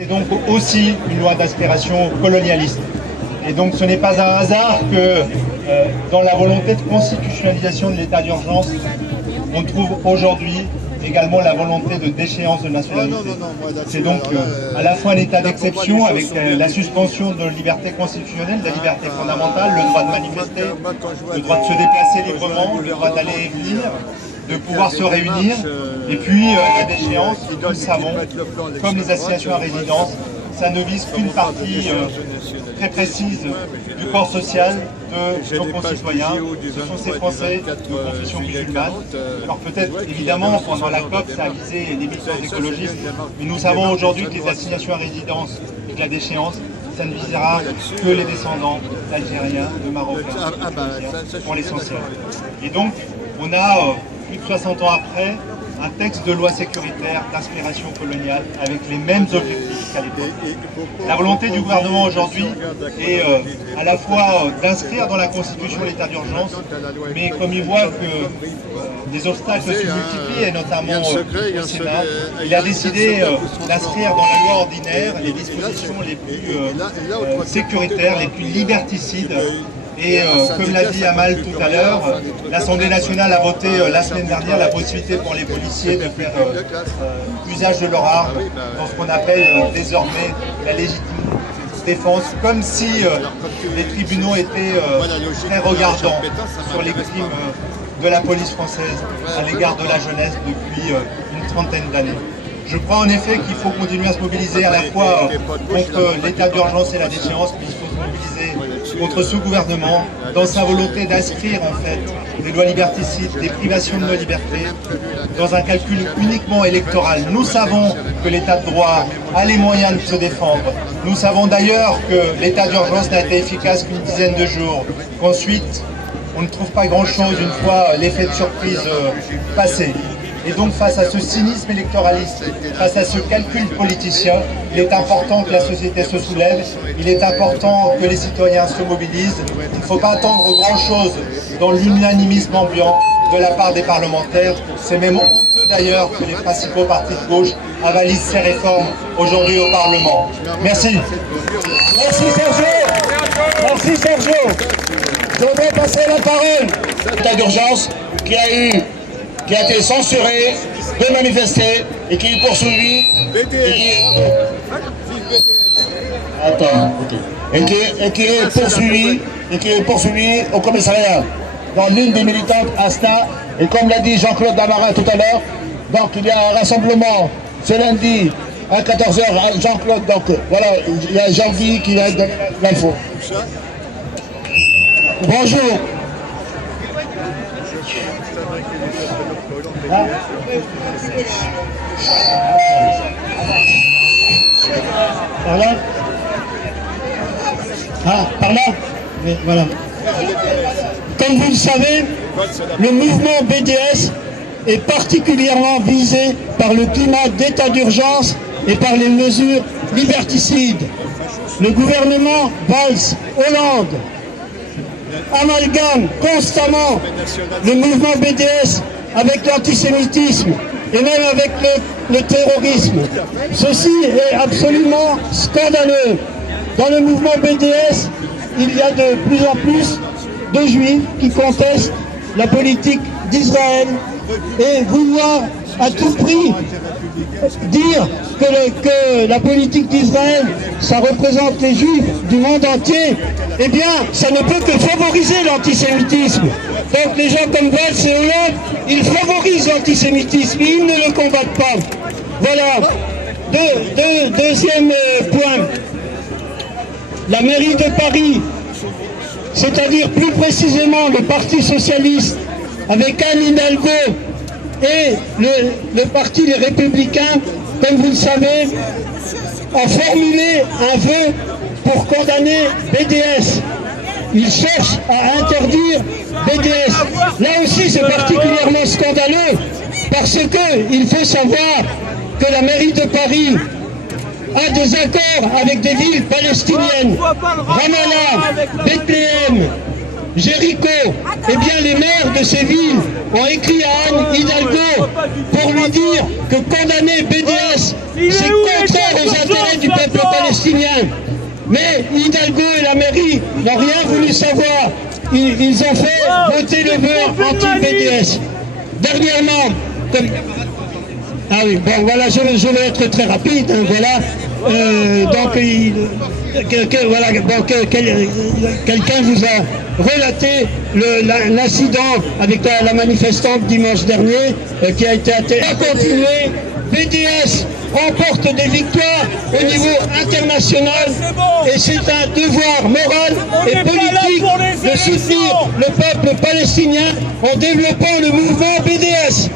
C'est donc aussi une loi d'aspiration colonialiste. Et donc ce n'est pas un hasard que dans la volonté de constitutionnalisation de l'état d'urgence, on trouve aujourd'hui également la volonté de déchéance de nationalité. C'est donc à la fois un état d'exception avec la suspension de liberté constitutionnelle, de la liberté fondamentale, le droit de manifester, le droit de se déplacer librement, le droit d'aller et venir, de pouvoir se réunir, et puis la déchéance, nous le savons, comme les assignations à résidence, ça ne vise qu'une partie très précise du corps social de nos concitoyens. Ce sont ces Français de confession musulmane. Alors peut-être, évidemment, pendant la COP, ça a visé les militants écologistes, mais nous savons aujourd'hui que les assignations à résidence et que la déchéance, ça ne visera que les descendants d'Algériens, de Marocains, pour l'essentiel. Et donc, on a, plus de 60 ans après, un texte de loi sécuritaire d'inspiration coloniale avec les mêmes objectifs qu'à l'époque. La volonté du gouvernement aujourd'hui est à la fois d'inscrire dans la Constitution l'état d'urgence, mais comme il voit que des obstacles se multiplient, et notamment au Sénat, il a décidé d'inscrire dans la loi ordinaire les dispositions les plus sécuritaires, les plus liberticides. Et comme l'a dit Amal tout à l'heure, l'Assemblée nationale a voté la semaine dernière la possibilité pour les policiers de faire usage de leur arme dans ce qu'on appelle désormais la légitime défense, comme si les tribunaux étaient très regardants sur les crimes de la police française à l'égard de la jeunesse depuis une trentaine d'années. Je crois en effet qu'il faut continuer à se mobiliser à la fois contre l'état d'urgence et la déchéance, mais il faut se mobiliser contre ce gouvernement dans sa volonté d'inscrire en fait des lois liberticides, des privations de nos libertés, dans un calcul uniquement électoral. Nous savons que l'état de droit a les moyens de se défendre. Nous savons d'ailleurs que l'état d'urgence n'a été efficace qu'une dizaine de jours, qu'ensuite on ne trouve pas grand-chose une fois l'effet de surprise passé. Et donc face à ce cynisme électoraliste, face à ce calcul politicien, il est important que la société se soulève, il est important que les citoyens se mobilisent. Il ne faut pas attendre grand-chose dans l'unanimisme ambiant de la part des parlementaires. C'est même honteux d'ailleurs que les principaux partis de gauche avalisent ces réformes aujourd'hui au Parlement. Merci. Merci Sergio. Merci Sergio. Je voudrais passer la parole. L'état d'urgence qui a été censuré de manifester et qui est poursuivi et qui est poursuivi au commissariat dans l'une des militantes Asta. Et comme l'a dit Jean-Claude Damarin tout à l'heure, donc il y a un rassemblement ce lundi à 14h à Jean-Claude, donc voilà, il y a Jean-Guy qui a donné l'info. Bonjour. Ah. Par là. Ah, par là. Mais voilà. Comme vous le savez, le mouvement BDS est particulièrement visé par le climat d'état d'urgence et par les mesures liberticides. Le gouvernement Valls, Hollande, amalgame constamment le mouvement BDS avec l'antisémitisme et même avec le terrorisme. Ceci est absolument scandaleux. Dans le mouvement BDS, il y a de plus en plus de juifs qui contestent la politique d'Israël et vouloir à tout prix dire que la politique d'Israël, ça représente les juifs du monde entier, eh bien, ça ne peut que favoriser l'antisémitisme. Donc les gens comme Valls et Hollande, ils favorisent l'antisémitisme, ils ne le combattent pas. Voilà. Deuxième point. La mairie de Paris, c'est-à-dire plus précisément le Parti Socialiste, avec Anne Hidalgo et le Parti des Républicains, comme vous le savez, ont formulé un vœu pour condamner BDS. Ils cherchent à interdire BDS. Là aussi, c'est particulièrement scandaleux, parce qu'il faut savoir que la mairie de Paris a des accords avec des villes palestiniennes, Ramallah, Bethléem, Jéricho. Eh bien, les maires de ces villes ont écrit à Anne Hidalgo pour lui dire que condamner BDS, c'est contraire aux intérêts du Mais Hidalgo et la mairie n'ont rien voulu savoir. Ils ont fait voter le vœu anti-BDS. Dernièrement, comme... Ah oui, bon voilà, je vais être très rapide, hein, voilà. Donc, quelqu'un vous a relaté l'incident avec la manifestante dimanche dernier qui a été atteinte. On va continuer. BDS remporte des victoires au niveau international et c'est un devoir moral et politique de soutenir le peuple palestinien en développant le mouvement BDS.